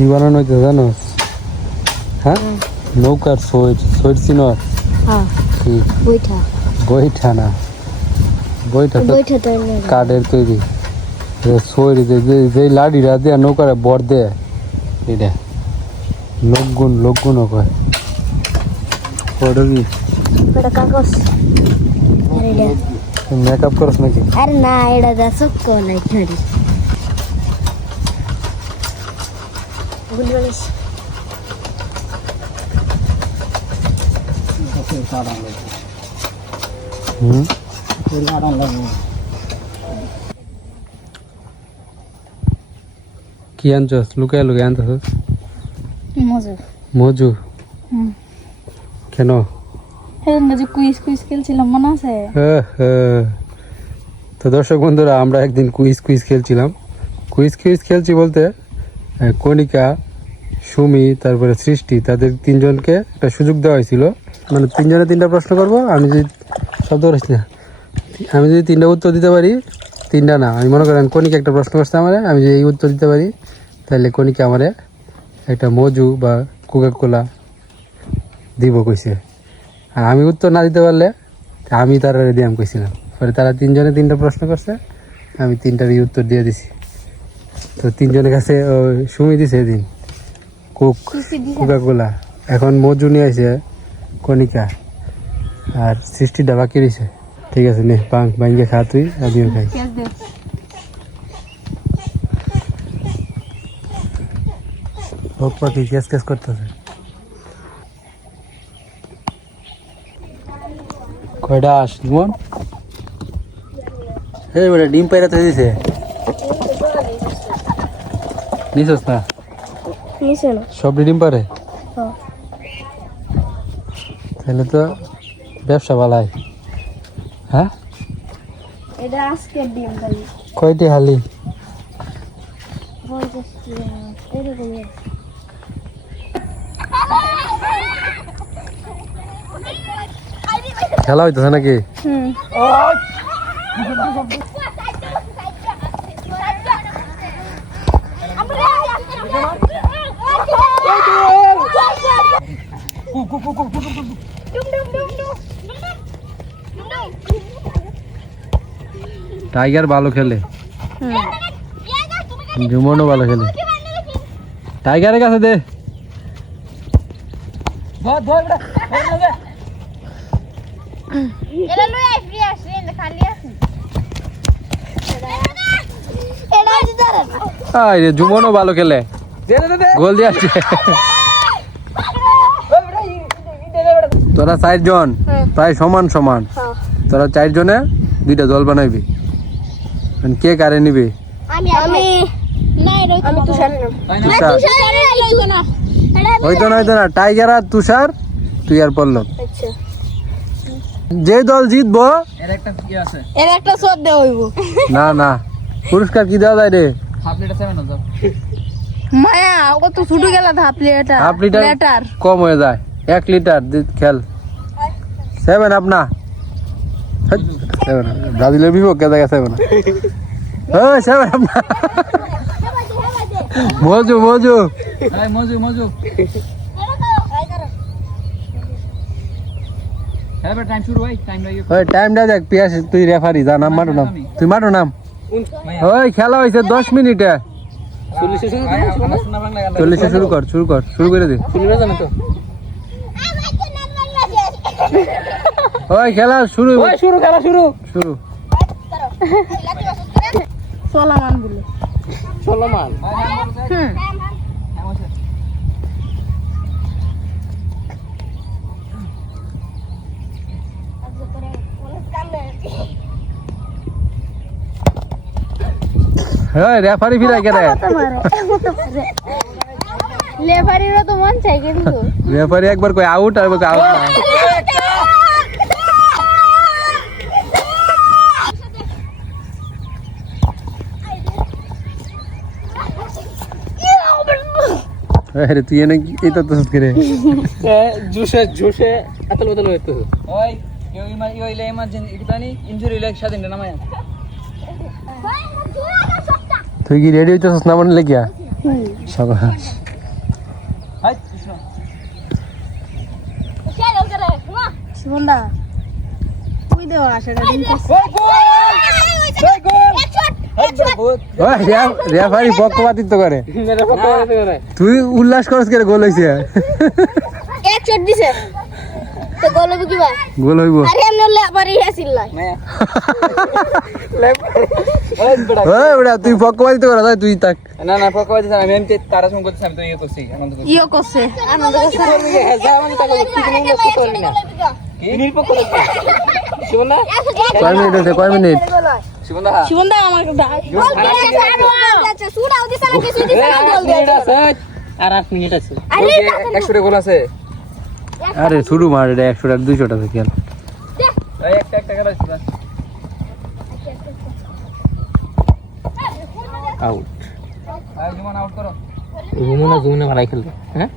কি বানানো হইতে জানো? হ্যাঁ, নৌকার সইট চিনো? হ্যাঁ, কি বইটা বইটা না, বইটা তো বইটা তো কাঠের তৈরি। সইর যে লাঠিটা দিয়ে নৌকারে বর দেয়, এটা লোকগুণও কয়। ওটা কি এটা কাগজ। আর এটা মেকআপ করস নাকি? আরে না, এটা দা চক্ক নাই ধরি বুঝলিস। হুম, কি আনছস? লুকায় লুকায় আনছস? মজা। মজু? কেন? সেদিন যে কুইজ খেলছিলাম মনে আছে? তো দর্শক বন্ধুরা, আমরা একদিন কুইজ খেলছিলাম। কুইজ খেলছি বলতে কণিকা, সুমি, তারপরে সৃষ্টি, তাদের তিনজনকে একটা সুযোগ দেওয়া হয়েছিল। মানে তিনজনে তিনটা প্রশ্ন করব। আমি যদি শব্দ করিস না, আমি যদি তিনটা উত্তর দিতে পারি, তিনটা না, আমি মনে করেন কণিকা একটা প্রশ্ন করছে আমারে, আমি যদি এই উত্তর দিতে পারি, তাহলে কণিকা আমারে একটা মজু বা কোকা-কোলা দিব কইছে। আর আমি উত্তর না দিতে পারলে আমি তারা দিয়াম কইছিলাম। পরে তারা তিনজনে তিনটা প্রশ্ন করছে, আমি তিনটারই উত্তর দিয়ে দিছি। তো তিনজনের কাছে সুমি দিছে এদিন কোকা-কোলা, এখন মজু নিয়ে আসে কণিকা, আর সৃষ্টিটা বাকি রয়েছে। ঠিক আছে, নে ভাঙ্গে খা তুই, আমিও খাই। হোক পাখি কেস করতেছে। কয়টা আস জীবন? হে বেটা, ডিম পাইরা তো দিছে। নিছস না? নিছে না। সব ডিম পারে? হ্যাঁ। তাহলে তো ব্যবসা ভালাই। হ্যাঁ, এটা আজকে ডিম খালি কয়টি হালি? 50 এরকমই। খেলা হইতেছে নাকি? টাইগার ভালো খেলে, জুমনও ভালো খেলে। টাইগারের কাছে দে। জুমনও ভালো খেলে, গোল দিয়ে আসছে। তোরা 4 জন প্রায় সমান, তোরা 4 জনে 2টা দল বানাইবি। কে কারে নিবি? হইতো না, টাইগার আর তুষার, তুই আর পল্লব। যে দল জিতবো এর একটা শট দেওয়া হইব। না, পুরস্কার কি দেওয়া যায় রে? মায়া কত ছোট গেলা হাফ লিটার কম হয়ে যায়। 1 লিটার খেল। 7 আপ না, ব্রাজিলের বিপক্ষে দেখা 7 না। 7 আপ না, মজু টাইমটা দেখ। পিয়াস, তুই রেফারি, যা নাম মারো নাম, তুই মারো নাম। ওই খেলা হয়েছে 10 মিনিটে। 40 শুরু করে দে। ওই খেলা শুরু। সোলামান বলে। রেফারি ফিরাই কেন? রেফারিরও তো মন চাই, কিন্তু রেফারি একবার কই আউট, আর বলতে আউট না। আরে তুই এনে এটা তো করে জোশে আতল বদল হইতো। ওই ইলে ইমার্জেন্সি ইটানি ইনজুরি লাগ স্বাধীন না মায়া। তুই কি রেডি হইছস না মনে লাগিয়া? সাবাস। সুমনদা তুই দেও আশাটা দিন ওই রেফারি পক্ষপাতিত্ব করে তুই উল্লাস করস করে গোল হইছে এক শট দিছে তো গোল হবে কি ভাই গোল হইব আরে এমন লেবারি আছিল লাই ওই বড়া তুই পক্ষপাতিত্ব কর তুই তাক না না পকওয়া দিছ আমি এমতে তারা সঙ্গ করতেছি আমি তো ইয়ে করছি আনন্দ করছি ইও করছে আনন্দ করছে যা আমি তাকে ঠিক নিয়ে করতে না কি নিরপেক্ষ করতে শুনলা কয় মিনিট শুনলা সুমনদা আমার গোল দিয়েছে সুড়াও দিছে না কিছু দিছে না গোল দিয়েছে আর 8 মিনিট আছে আরে 100 গোল আছে আরে শুরু মার এটা 100 আর 200 টাকা খেল এই একটা খেলা আছে আউট আর জুমান আউট করো জুমনা ভাড়াই খেলবে হ্যাঁ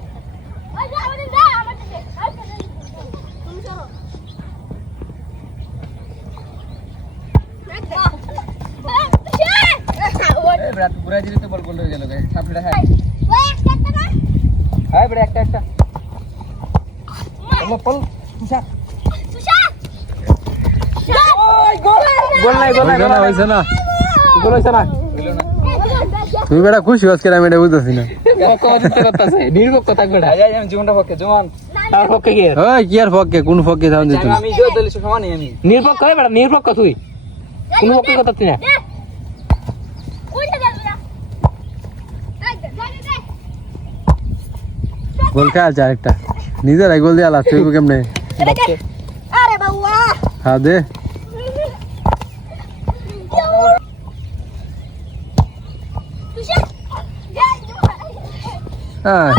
এই ব্রাত পুরা দিলে তো বল গোল হয়ে গেল গাইস সাপড়া হ্যাঁ হাই বড় একটা পল গোল নাই হইছে না গোল হইছে না তুই বেটা খুশি আজকে আমি এটা বুঝতেছি না পক্ষপাতিত্ব করতেছে নিরপেক্ষ থাকবে না আমি জীবনটা পক্ষে জমান তার পক্ষে কি ওই কি আর পক্ষে কোন পক্ষে যাও দিত আমি যে দল সমানই আমি নিরপেক্ষ হয় বড় নিরপেক্ষ তুই কোন পক্ষে কথা তুই না গোল খেয়ে আছে আরেকটা নিজেরাই গোল দিয়ে আলাদা তুই কেমনে আরে বাবা হ্যাঁ দে হ্যাঁ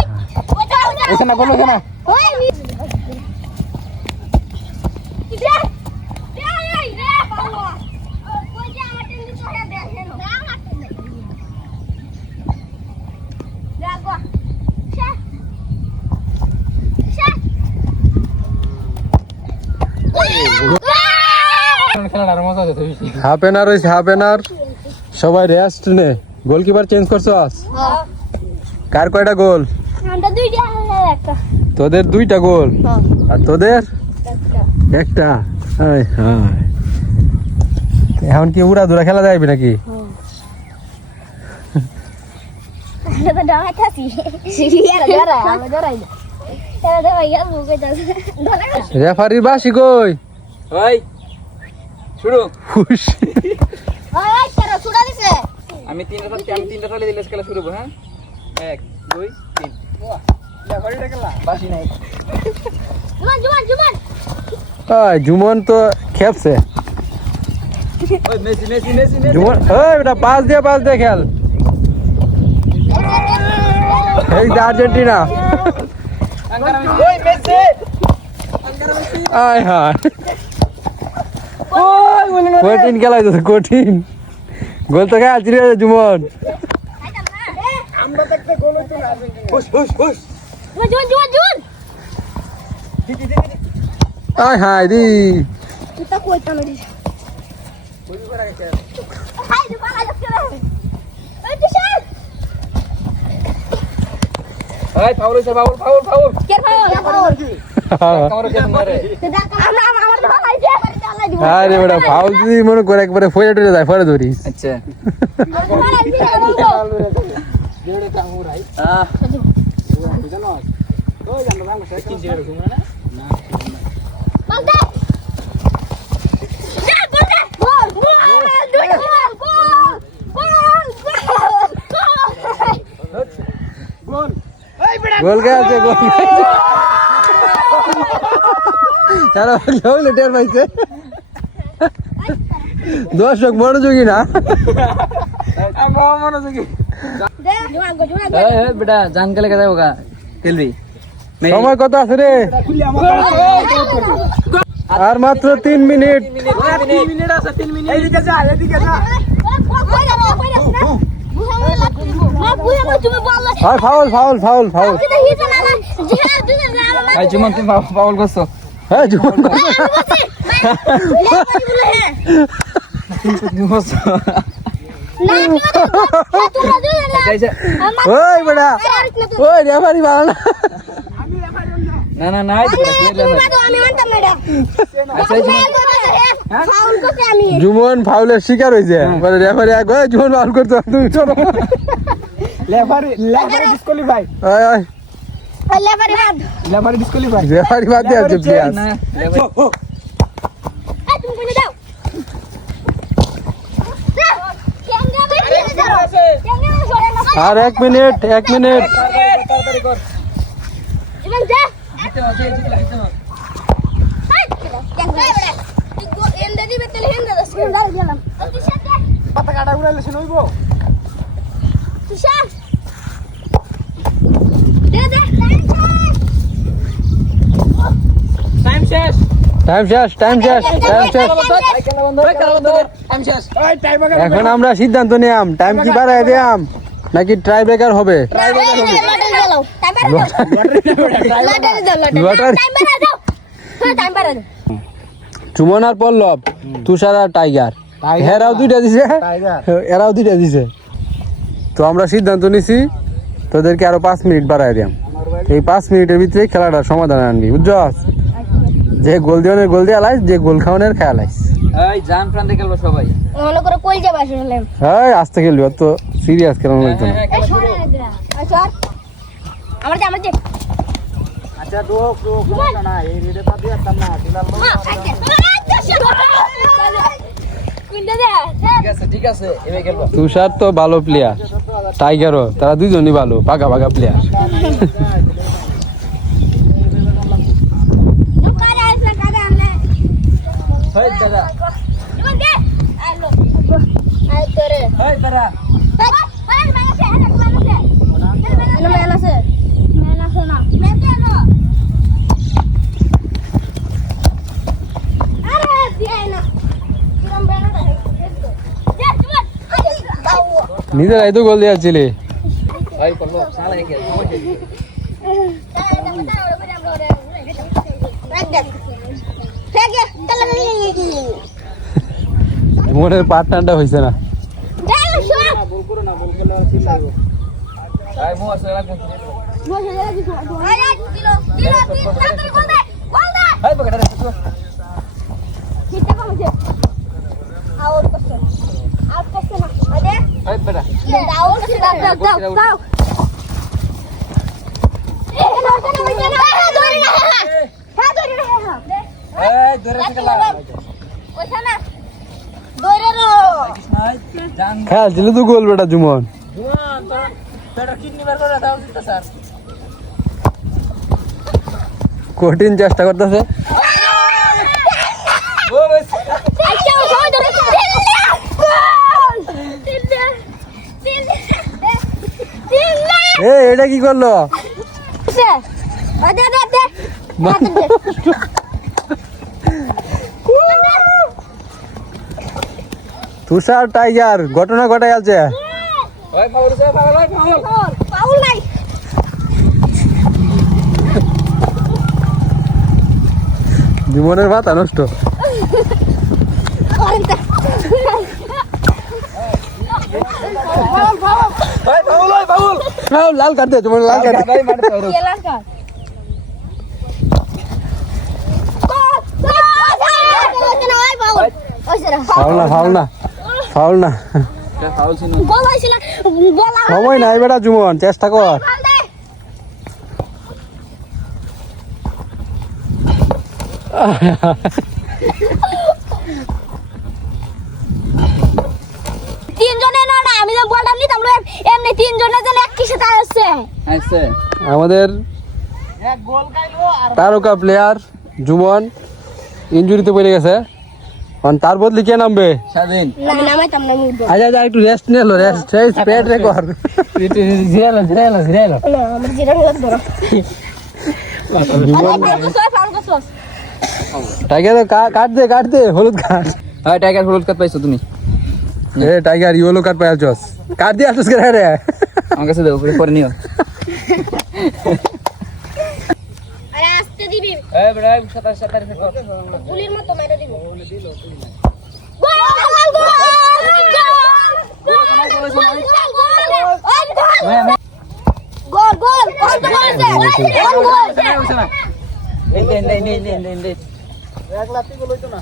ওখানে গোল হইছে না খেলার মজা আছে বেশি হাফ এন আওয়ার হইছে হাফ এন আওয়ার সবাই রেস্ট নে গোলকিপার চেঞ্জ করছস কার কয়টা গোল আমরা দুইটা একটা তোদের 2টা গোল আর তোদের একটা হায় হায় এখন কি উড়া দুরা খেলা যাইবে নাকি এটা ডাকাতাছি সিরিয়াল ধরা আমি ধরাই না এটা ধরাইয়া বুকে যাচ্ছে রেফারির বাসি কই ওই শুরু খুশি ওই কেন ছুড়া দিছে আমি তিনটা তালে দিলে খেলা শুরু হ্যাঁ 1 2 3 বাহ রেফারিটা খেলা বাসি নাই জুমান জুমন তো খেপছে ওই মেসি জুমন ওই বেটা পাস দিয়ে খেল এই যে আর্জেন্টিনা ওই মেসি আয় হায় কঠিন খেলা হইতেছে কঠিন গোল তো খেয়াল ছিল জুমন আমরা দেখতে গোল হইতো না হুশ জুমান আয় হায় দি এটা কইতা মেরি হাই দি পালা যাচ্ছে রে ওই তুষার ওই ফাউল হইছে ফাউল কে ফাউল কামড় দিয়ে মারে আমরা আমার তো ফালাইছে আল্লাহ দিব আরে বেটা ফাউল তুই মনে করে একবারে ফয়ে টরে যায় ফরে ধরিস আচ্ছা গোল খেলছে গোল খেলছে টের পাইছে দর্শক মনোযোগী না আমরা মনোযোগী জুমান বেটা জান কে লেগে যাবো গা খেলবি সময় কত আছে রে আর মাত্র 3 মিনিট মিনিট আছে 3 মিনিট এদিকে যা আর ফাউল ভাই জুমন তুমি ফাউল করছো হ্যাঁ জুমন ওই বেটা ওই রেফারি ভালো না না না না, এই তো এটা clear লেফারি। আমি মানতাম না এটা আচ্ছা, এই জুমন। হ্যাঁ? ফাউল করতে আমি জুমন ফাউলের শিকার হয়েছে বলে রেফারি এক হয়ে জুমন ফাউল করতে তুমি চলো লেফারি ডিসকোয়ালিফাই। আয় আয় লেফারি বাদ লেফারি ডিসকোয়ালিফাই। রেফারি বাদ দিয়ে আছে প্লেয়ার না, লেফারি। এই তুমি কোনে দাও আর 1 মিনিট 1 মিনিট তাড়াতাড়ি কর। ইমান যা জিতে হবে, জিতলে জিতে হবে। এন্ডে দিবে তেল হেন্ডে দাও স্কুল দাও গেলাম তুষার দে পাতা কাটা উড়াইলে সে নইবো। তুষার দে দে টাইম শেষ। টাইম শেষ টাইম শেষ টাইম শেষ ভাই খেলা বন্ধ কর। টাইম শেষ। ওই টাইম আগে। এখন আমরা সিদ্ধান্ত নিলাম টাইম কি বাড়াই দিলাম নাকি ট্রাই ব্রেকার হবে লটারি দাও টাইম দাও লটারি টাইম দাও টাইম দাও চুমন আর পল্লব তুষার আর টাইগার এরাও দুইটা দিছে এরাও দুইটা দিছে তো আমরা সিদ্ধান্ত নিছি তোদেরকে আরো 5 মিনিট বাড়াই দিলাম এই 5 মিনিটের ভিতরে খেলাটার সমাধান আনবি বুঝছস যে গোল দিওনের গোল দিয়ে আলাইস যে গোল খাওয়ানোর খেয়া আলাইস এই জান প্রান্তে খেলবো সবাই। মনে করে কই যাবা শুনলাম হ্যাঁ আস্তে খেলবি অত সিরিয়াস কেন লাগতো না এই সরে না আচ্ছা আমার দে আচ্ছা রোক না এই রেডে পা দিয়ে তাম না দিলাল বল। ঠিক আছে এবে খেলবো। তুষার তো ভালো প্লেয়ার টাইগারও তারা দুইজনই ভালো পাকা পাকা প্লেয়ার এই দাদা, এই দাদা। নিজেরাই তো গোল দিয়েছিলি এই করলো সালা এই খেল। মনের পার্টনারটা হয়েছে না বল করো না, বল খেলে আর চিল লাগবে। এই মো আসলে লাগবে। এই বকেটা রে তুই। এই বেটা। এই ধরে খেলা। জান খেলছিল তো গোল বেটা জুমন জুয়ান তোর কিডনি বের করে দাও জিততে স্যার। কঠিন চেষ্টা করতেছে ও বস। এটা কি করলো তুষার টাইগার ঘটনা ঘটাই আছে ওই ফাউল সে ফাউল ওই ফাউল। পাউল নাই জীবনের মাথা নষ্ট ওই ফাউল ওই ফাউল। লাল কাট দে তোমার লাল কাট দে। গাড়ি মারতে হবে। ফাউল না ফাউল না ফাউল না এটা ফাউল ছিল। সময় নাই বেটা জুমন চেষ্টা কর তিনজনে না আমি যে বলটা নিতাম এমনি তিনজনে যেন একই সাথে আসছে আইছে আমাদের এক গোল খাইলো আর তারকা প্লেয়ার জুমন ইনজুরিতে পড়ে গেছে এখন তার বদলি কে নামবে স্বাধীন। না নামাইতাম না নিব আচ্ছা একটু রেস্ট নিলো রেস্ট সেই স্পেড রেকর্ড জিরালো জিরালো জিরালো না আমার জিরা লাগবে না টাইগার কাট দে হলুদ কাট এই টাইগার হলুদ কার্ড পাইছো তুমি। এ টাইগার ইয়েলো কাট পাই আছস কাট দিয়ে আছস কে রে আমার কাছে দাও পরে নিও। আরে আস্তে দিবি এই বড় 27 27 কর। গুলির মতো মেরে দিবি গোল গোল গোল এক লাতি গুলো হইতো না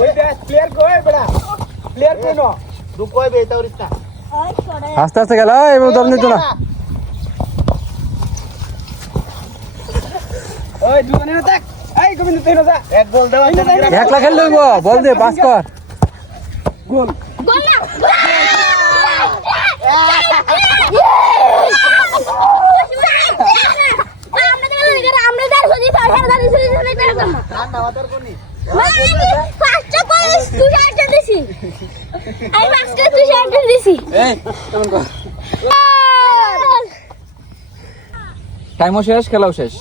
ওই ব্যাস প্লেয়ার কই বড়া প্লেয়ার কই ন দু কই বে তাওরিস না ওই সরে আস্তে আস্তে খেলা এবার দম নিত না ওই দুজনে না দেখ এই গোবিন্দ তুই না যা এক গোল দাও একলা খেল লইব বল দে পাস কর গোল গোল না আমরা দাঁড় হয়ে যাই আমরা দাঁড় হয়ে যাই না না ওদের কোনি ফার্স্ট কল তুই আইটা দিছি আমি ফার্স্ট তুই আইটা দিছি এই কেমন কর টাইমও শেষ খেলাও শেষ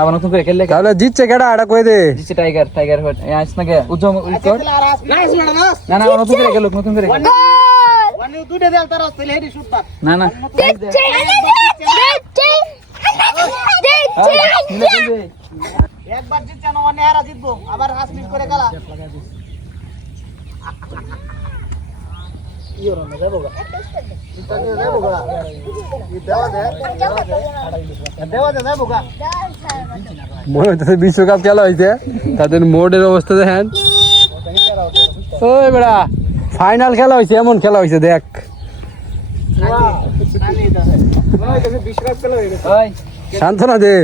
আবার নতুন করে খেললে তাহলে জিতছে কেডা এটা কই দে জিতছে টাইগার হট আইস না কে উজ্জম উইকট না না নতুন করে খেলুক নতুন করে খেলুক গোল দুইটা দেল তার আসলে হেডি শুট বাট না না দিচ্ছে একবার জিতছে না মানে হারা জিতবো আবার 5 মিনিট করে খেলা ইওর না যাবো গা ইতাকে যাবো গা ই দেওয়া দে যাবো গা মনে হইতেছে বিশ্বকাপ খেলা হইছে তাদের মোডের অবস্থা দেখেন ওই বেড়া ফাইনাল খেলা হইছে এমন খেলা হইছে দেখ বিশ্বকাপ খেলা হয়ে গেছে ওই সান্ত্বনা দে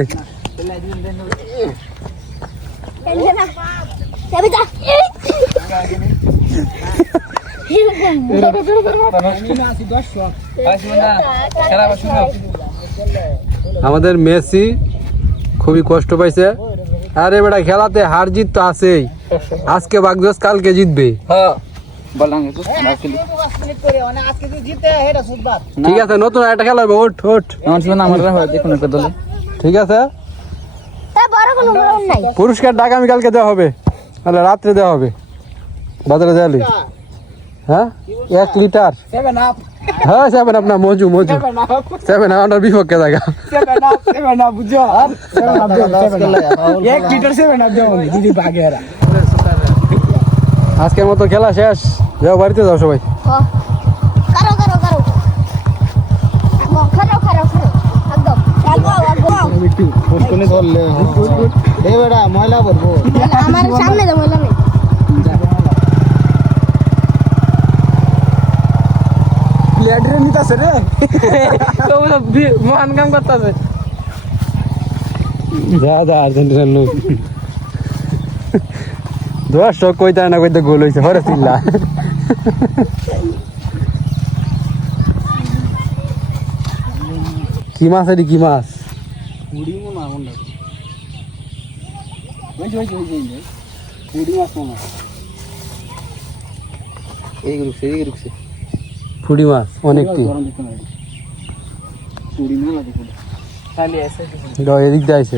আমাদের মেসি খুবই কষ্ট পাইছে আরে বেটা খেলাতে হার জিত তো আছেই আজকে বাগদোস কালকে জিতবে হ্যাঁ বলাঙ্গে তো মারছিলি আজকে যদি জিতে হেডা শুট বাট ঠিক আছে নতুন একটা খেলা হবে ওঠ ওঠ আমার ছিল না আমাররা হয় দেখুন একটা দলে ঠিক আছে তা বড় কোনো গ্রাউন্ড নাই পুরস্কারটা আগামীকালকে দেওয়া হবে তাহলে রাত্রে দেওয়া হবে বাজারে দেওয়ালি হ্যাঁ 1 লিটার 7 আপ হ্যাঁ 7 আপনার মজু 7 আমাদের বিপক্ষে জায়গা 7 আপ বুঝছো 7 আপ 1 লিটার 7 আপ দেবো দিদি বাগেরা আজকের মতো খেলা শেষ যাও বাড়িতে যাও সবাই কারো একদম একটু ফোনে ধরলে এই বেটা ময়লা ভরবো আমার সামনে দে মহিলা নেই প্লেয়ারের নিতাছে রে তো মহান কাম করতেছে যা আর্জেন্টিনার লোক দর্শক কইতে না কইতে গোল হয়েছে হরে চিল্লা কি মাছ এটি কি মাছ পুরি মনা মন্ডা ওই পুরি মাছ মনা এই গ্রুপে ফুড়ি মাছ অনেকটি পুরি মেলা দেখো খালি এসে এদিক দিয়ে আইসে